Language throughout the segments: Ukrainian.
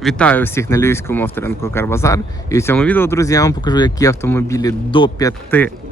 Вітаю всіх на львівському авторинку Карбазар. І в цьому відео, друзі, я вам покажу, які автомобілі до 5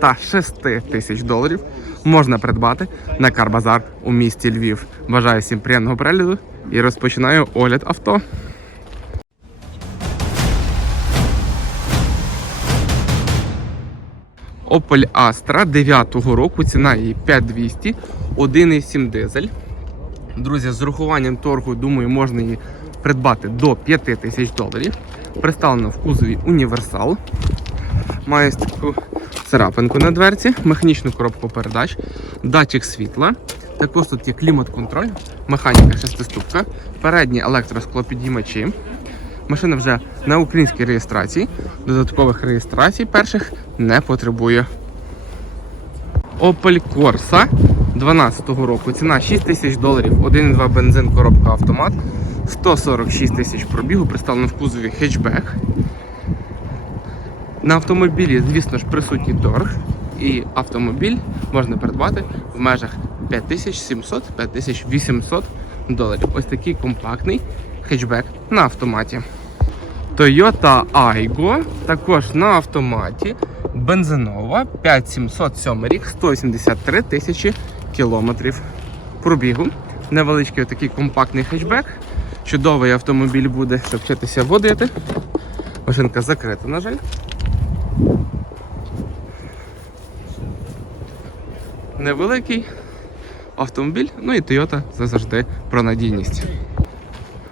та 6 тисяч доларів можна придбати на Карбазар у місті Львів. Бажаю всім приємного перегляду і розпочинаю огляд авто. Opel Astra 9 року, ціна її 5200, 1,7 дизель. Друзі, з урахуванням торгу, думаю, можна її придбати до 5 тисяч доларів. Представлено в кузові універсал. Має таку царапинку на дверці, механічну коробку передач, датчик світла. Також тут є клімат-контроль, механіка шестиступка, передні електросклопідіймачі. Машина вже на українській реєстрації. Додаткових реєстрацій перших не потребує. Opel Corsa 12 року. Ціна 6 тисяч доларів, 1,2 бензин, коробка автомат, 146 тисяч пробігу, представлено в кузові хетчбек. На автомобілі, звісно ж, присутній торг, і автомобіль можна придбати в межах 5700-5800 доларів. Ось такий компактний хетчбек на автоматі. Toyota Aygo також на автоматі. Бензинова 5707 рік, 183 тисячі кілометрів пробігу. Невеличкий такий компактний хетчбек. Чудовий автомобіль буде, щоб вчитися водити. Машинка закрита, на жаль. Невеликий автомобіль, ну і Toyota це завжди про надійність.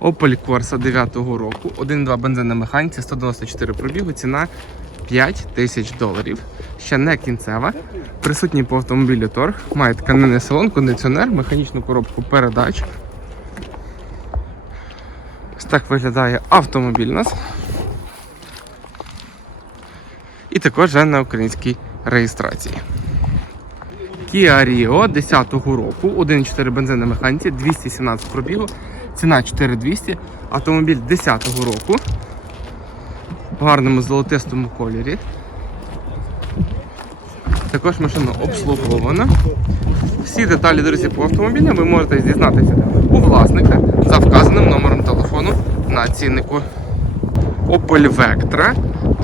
Opel Corsa 9 року, 1.2 бензин на механіці, 194 пробігу, ціна 5 тисяч доларів. Ще не кінцева. Присутній по автомобілю торг. Має тканинний салон, кондиціонер, механічну коробку передач. Так виглядає автомобіль у нас. І також на українській реєстрації. Kia Rio 10 року, 1.4 бензин на механіці, 217 пробігу, ціна 4200, автомобіль 10-го року в гарному золотистому кольорі. Також машина обслугована. Всі деталі, друзі, по автомобілю ви можете дізнатися у власника за вказаним номером телефону на ціннику. Opel Vectra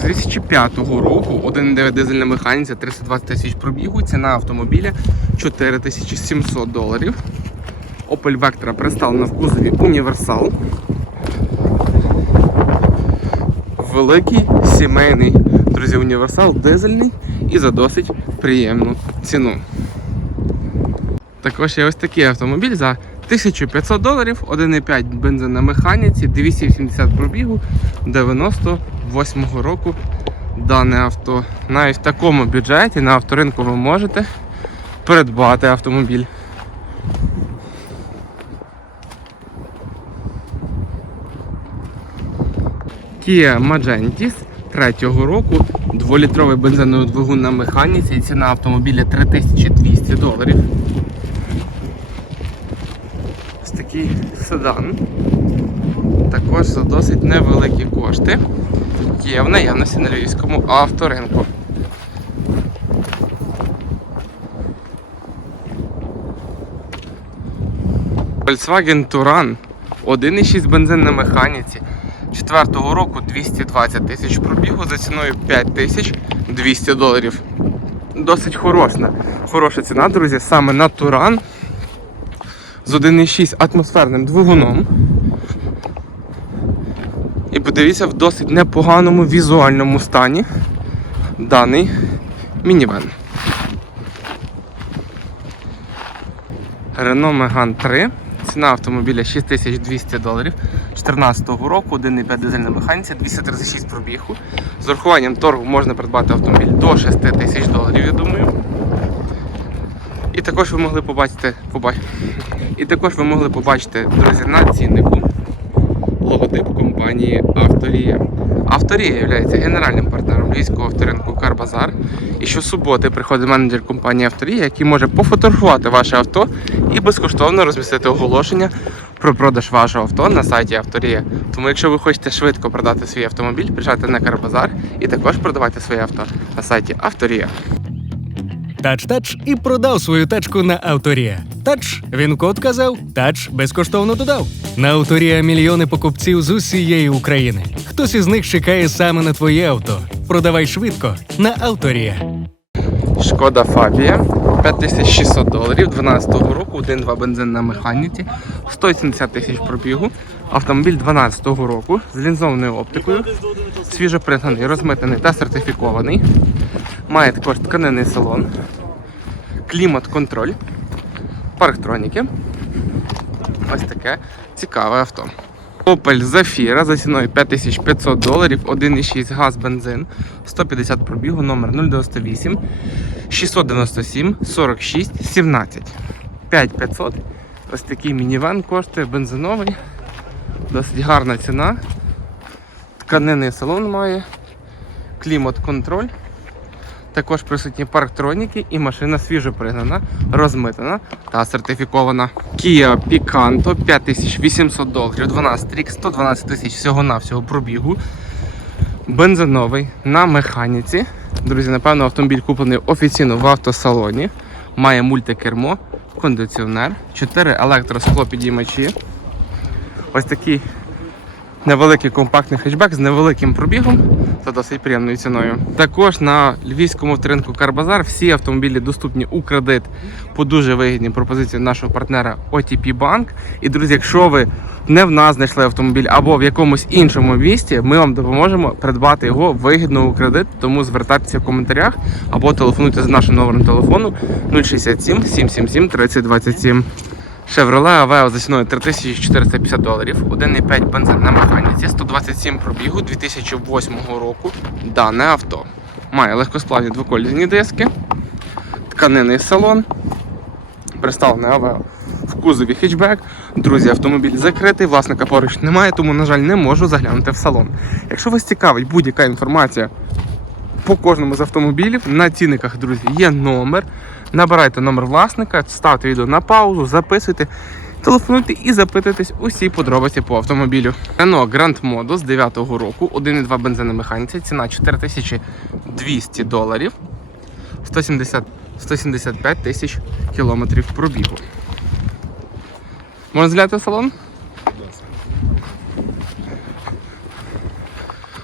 2005 року, 1.9 дизельна механіця, 320 тисяч пробігу, ціна автомобіля 4700 доларів. Opel Vectra представлена в кузові універсал. Великий сімейний, друзі, універсал дизельний і за досить приємну ціну. Також є ось такий автомобіль за 1500 доларів, 1,5 бензин на механіці, 280 пробігу 98-го року. Дане авто. Навіть в такому бюджеті на авторинку ви можете придбати автомобіль. Kia Magentis 3 року, 2-літровий бензиновий двигун на механіці ціна автомобіля 3200 доларів. Ось такий седан. Також за досить невеликі кошти. Є в наявності на львівському авторинку. Volkswagen Touran 1,6 бензин на механіці. 4 року 220 тисяч пробігу за ціною 5 тисяч 200 доларів. Досить хороша, хороша ціна, друзі, саме на Туран з 1,6 атмосферним двигуном. І подивіться в досить непоганому візуальному стані даний мінівен. Renault Megane 3. Ціна автомобіля 6200 доларів 2014 року, 1,5 дизельна механіця, 236 пробігу. З урахуванням торгу можна придбати автомобіль до 6 тисяч доларів, я думаю. І також ви могли побачити, побач... І також ви могли побачити, друзі, на ціннику логотип компанії Авторія. Авторія є генеральним партнером львівського авторинку Карбазар. І щосуботи приходить менеджер компанії Авторія, який може пофотографувати ваше авто і безкоштовно розмістити оголошення про продаж вашого авто на сайті Авторія. Тому, якщо ви хочете швидко продати свій автомобіль, приїжджайте на Карбазар і також продавайте своє авто на сайті Авторія. Тач-тач і продав свою тачку на Авторія. Тач, він код казав, тач безкоштовно додав. На Авторія мільйони покупців з усієї України. Хтось із них чекає саме на твоє авто. Продавай швидко на Авторія. Шкода Фабія 5600 доларів 12-го року, 1-2 бензин на механіці, 170 тисяч пробігу. Автомобіль 12-го року з лінзованою оптикою, свіжопригнаний, розмитаний та сертифікований. Має також тканинний салон, клімат-контроль, парктроніки. Ось таке цікаве авто. Opel Zafira за ціною 5500 доларів, 1,6 газ бензин, 150 пробігу, номер 098 697 46 17. 5500. Ось такий мінівен коштує бензиновий. Досить гарна ціна. Тканинний салон має, клімат-контроль. Також присутні парктроніки і машина свіжо пригнана, розмитана та сертифікована. Kia Picanto 5800 доларів, 12 рік, 112 тисяч всього-навсього пробігу. Бензиновий на механіці. Друзі, напевно, автомобіль куплений офіційно в автосалоні. Має мультикермо, кондиціонер, 4 електросклопідіймачі. Ось такий невеликий компактний хетчбек з невеликим пробігом та досить приємною ціною. Також на львівському авторинку Карбазар всі автомобілі доступні у кредит по дуже вигідній пропозиції нашого партнера OTP Bank. І друзі, якщо ви не в нас знайшли автомобіль або в якомусь іншому місті, ми вам допоможемо придбати його вигідно у кредит. Тому звертайтеся в коментарях або телефонуйте з нашим номером телефону 067 777 3027. Chevrolet Aveo за ціною 3450 доларів, 1,5 бензин на механіці, 127 пробігу 2008 року. Дане авто. Має легкосплавні двоколізні диски, тканинний салон, представлений Aveo в кузові хетчбек. Друзі, автомобіль закритий, власника поруч немає, тому, на жаль, не можу заглянути в салон. Якщо вас цікавить будь-яка інформація по кожному з автомобілів. На цінниках, друзі, є номер. Набирайте номер власника, ставте відео на паузу, записуйте, телефонуйте і запитуйтесь усі подробиці по автомобілю. Renault Grand Modo з 9-го року, 1,2 бензина механіці, ціна 4200 доларів, 170, 175 тисяч кілометрів пробігу. Можна згляти салон?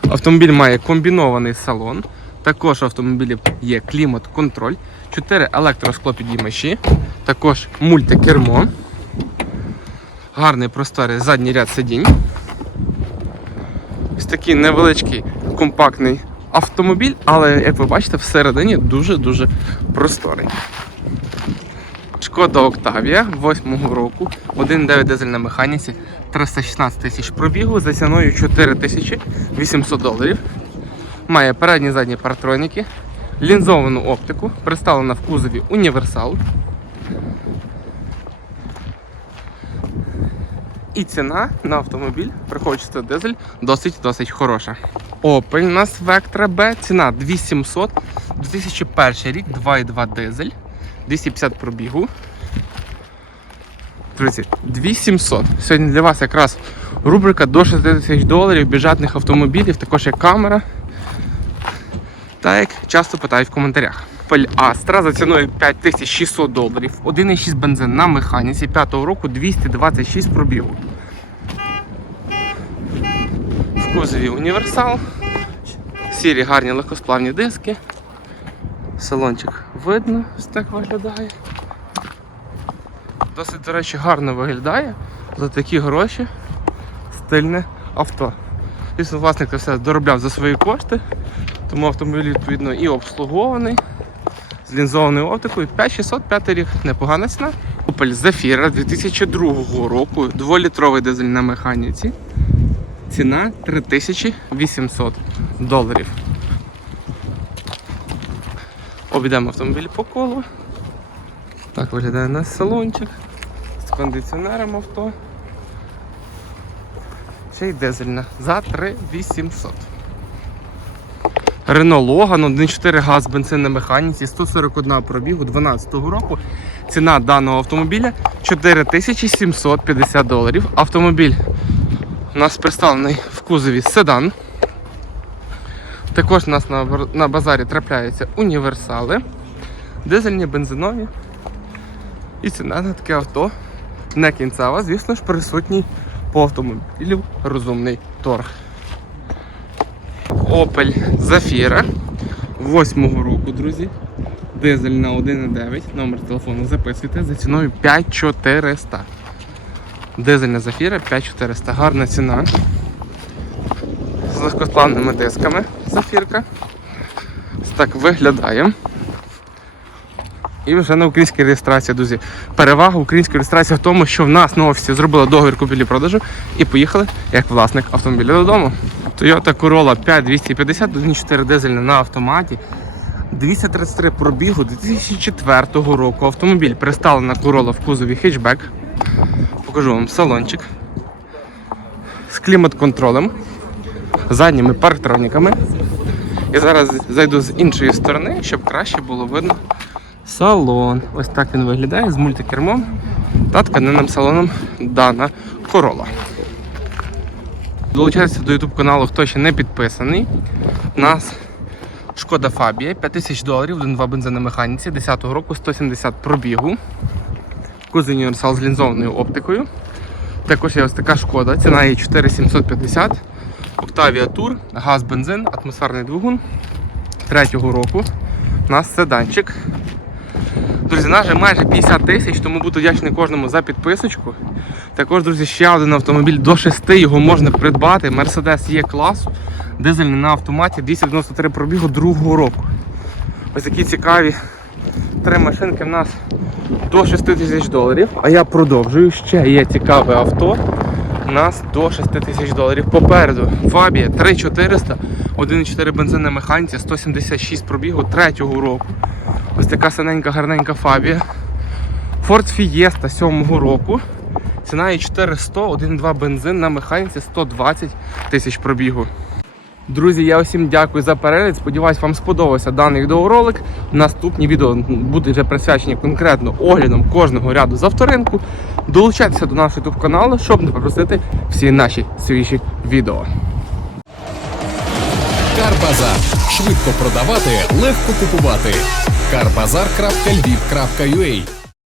Автомобіль має комбінований салон. Також в автомобілі є клімат-контроль, 4 електросклопідіймачі, також мультикермо, гарний просторий задній ряд сидінь. Ось такий невеличкий компактний автомобіль, але, як ви бачите, всередині дуже-дуже просторий. Шкода Октавія 8 року, 1,9 дизель на механіці, 316 тисяч пробігу за ціною 4800 доларів. Має передні і задні паратроніки, лінзовану оптику, представлена в кузові універсал. І ціна на автомобіль, враховуючи дизель, досить-досить хороша. Opel у нас Vectra B, ціна 2700, 2001 рік, 2,2 дизель, 250 пробігу. Друзі, 2700. Сьогодні для вас якраз рубрика до 60 тисяч доларів бюджетних автомобілів, також є камера. Та як часто питають в коментарях. Opel Astra за ціною 5600 доларів, 1,6 бензин на механіці 5-го року 226 пробігу. В кузові універсал, сірі гарні легкосплавні диски. Салончик видно, так виглядає. Досить, до речі, гарно виглядає за такі гроші. Стильне авто. Звісно, власник це все доробляв за свої кошти, тому автомобіль відповідно і обслугований, з лінзованою оптикою. 5605 рік, непогана ціна. Opel Zafira 2002 року, 2-літровий дизель на механіці. Ціна 3800 доларів. Обійдемо автомобіль по колу. Так виглядає наш салончик з кондиціонером авто. Ще й дизельна за 3800. Renault Logan 1.4 газ бензин на механіці, 141 пробігу 12 року. Ціна даного автомобіля 4750 доларів. Автомобіль у нас представлений в кузові седан. Також у нас на, на базарі трапляються універсали. Дизельні, бензинові. І ціна на таке авто не кінцева, звісно ж, присутній по автомобілю розумний торг. Opel Zafira 8 року, друзі. Дизель на 1,9. Номер телефону записуйте за ціною 5400. Дизельна Zafira 5400. Гарна ціна. З легкосплавними дисками зафірка. Так виглядає. І вже на українській реєстрації, друзі. Перевага української реєстрації в тому, що в нас на офісі зробили договір купівлі-продажу і поїхали як власник автомобіля додому. Toyota Corolla 5250, 1.4 дизельна на автоматі. 233 пробігу 2004 року. Автомобіль представлена Corolla в кузові хетчбек. Покажу вам салончик. З клімат-контролем, задніми парктроніками. І зараз зайду з іншої сторони, щоб краще було видно салон. Ось так він виглядає з мультикермом та тканинним салоном дана Corolla. Долучайтеся до YouTube каналу, хто ще не підписаний. У нас Шкода Фабія, 5000 доларів, 1.2 бензин на механіці, 10-го року 170 пробігу. Кузов універсал з лінзованою оптикою. Також є ось така шкода, ціна її 4750. Octavia Tour, газ, бензин, атмосферний двигун. 3-го року. У нас седанчик. Друзі, наш же майже 50 тисяч, тому буду вдячний кожному за підписочку. Також, друзі, ще один автомобіль до 6, його можна придбати. Mercedes є класу. Дизельний на автоматі 293 пробігу другого року. Ось такі цікаві три машинки в нас до 6 тисяч доларів. А я продовжую. Ще є цікаве авто. У нас до 6 тисяч доларів. Попереду Фабія 3400, 1,4 бензин на механіці, 176 пробігу третього року. Ось така синенька гарненька Фабія. Ford Fiesta 7 року. Ціна є 400, 1,2 бензин на механіці 120 тисяч пробігу. Друзі, я усім дякую за перегляд. Сподіваюсь, вам сподобався даний відеоролик. Наступні відео будуть вже присвячені конкретно оглядом кожного ряду з авторинку. Долучайтеся до нашого YouTube каналу, щоб не пропустити всі наші свіжі відео. Карбазар. Швидко продавати, легко купувати. Карбазар.львів.ua